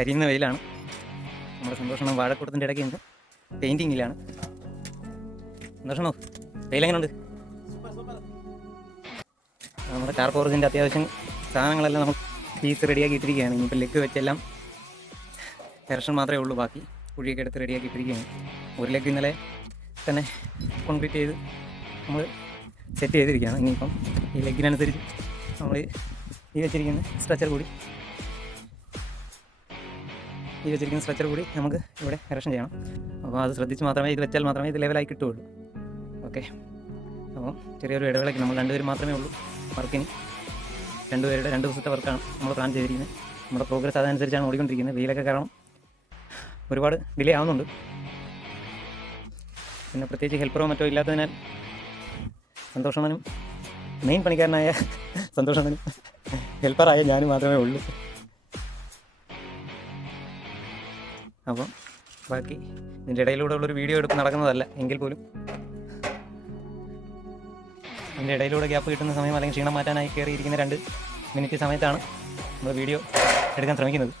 കരിയുന്ന വെയിലാണ്. നമ്മുടെ സന്തോഷം വാഴക്കൂട്ടത്തിൻ്റെ ഇടയ്ക്ക് ഉണ്ട്, പെയിൻറ്റിങ്ങിലാണ്. സന്തോഷണോ, വെയിലെങ്ങനെയുണ്ട്? നമ്മുടെ കാർ ഫോർജിൻ്റെ അത്യാവശ്യം സാധനങ്ങളെല്ലാം നമ്മൾ പീസ് റെഡിയാക്കി ഇട്ടിരിക്കുകയാണ്. ഇനിയിപ്പോൾ ലെഗ് വെച്ചെല്ലാം എറക്ഷൻ മാത്രമേ ഉള്ളൂ, ബാക്കി കുഴിയൊക്കെ എടുത്ത് റെഡിയാക്കി ഇട്ടിരിക്കുകയാണ്. ഒരു ലെഗ് ഇന്നലെ തന്നെ കോൺക്രീറ്റ് ചെയ്ത് നമ്മൾ സെറ്റ് ചെയ്തിരിക്കുകയാണ്. ഇനിയിപ്പം ഈ ലെഗിനനുസരിച്ച് നമ്മൾ ഈ വെച്ചിരിക്കുന്ന സ്ട്രക്ചർ കൂടി നമുക്ക് ഇവിടെ എറക്ഷൻ ചെയ്യണം. അപ്പോൾ അത് ശ്രദ്ധിച്ച് മാത്രമേ ഇത് വെച്ചാൽ മാത്രമേ ഇത് ലെവലായി കിട്ടുകയുള്ളൂ. ഓക്കെ, അപ്പോൾ ചെറിയൊരു ഇടവേളയ്ക്ക് നമ്മൾ 2 പേര് മാത്രമേ ഉള്ളൂ വർക്കിന്. 2 പേരുടെ 2 ദിവസത്തെ വർക്കാണ് നമ്മൾ പ്ലാൻ ചെയ്തിരിക്കുന്നത്. നമ്മുടെ പ്രോഗ്രസ് അതനുസരിച്ചാണ് ഓടിക്കൊണ്ടിരിക്കുന്നത്. വെയിലൊക്കെ കാരണം ഒരുപാട് ഡിലേ ആവുന്നുണ്ട്. പിന്നെ പ്രത്യേകിച്ച് ഹെൽപ്പറോ മറ്റോ ഇല്ലാത്തതിനാൽ സന്തോഷമനും മെയിൻ പണിക്കാരനായ സന്തോഷമനും ഹെൽപ്പറായ ഞാനും മാത്രമേ ഉള്ളൂ. അപ്പം ബാക്കി ഇതിൻ്റെ ഇടയിലൂടെ ഉള്ളൊരു വീഡിയോ എടുപ്പ് നടക്കുന്നതല്ല എങ്കിൽ പോലും ഇതിൻ്റെ ഇടയിലൂടെ ഗ്യാപ്പ് കിട്ടുന്ന സമയം അല്ലെങ്കിൽ ക്ഷീണം മാറ്റാനായി കയറിയിരിക്കുന്ന 2 മിനിറ്റ് സമയത്താണ് നമ്മൾ വീഡിയോ എടുക്കാൻ ശ്രമിക്കുന്നത്.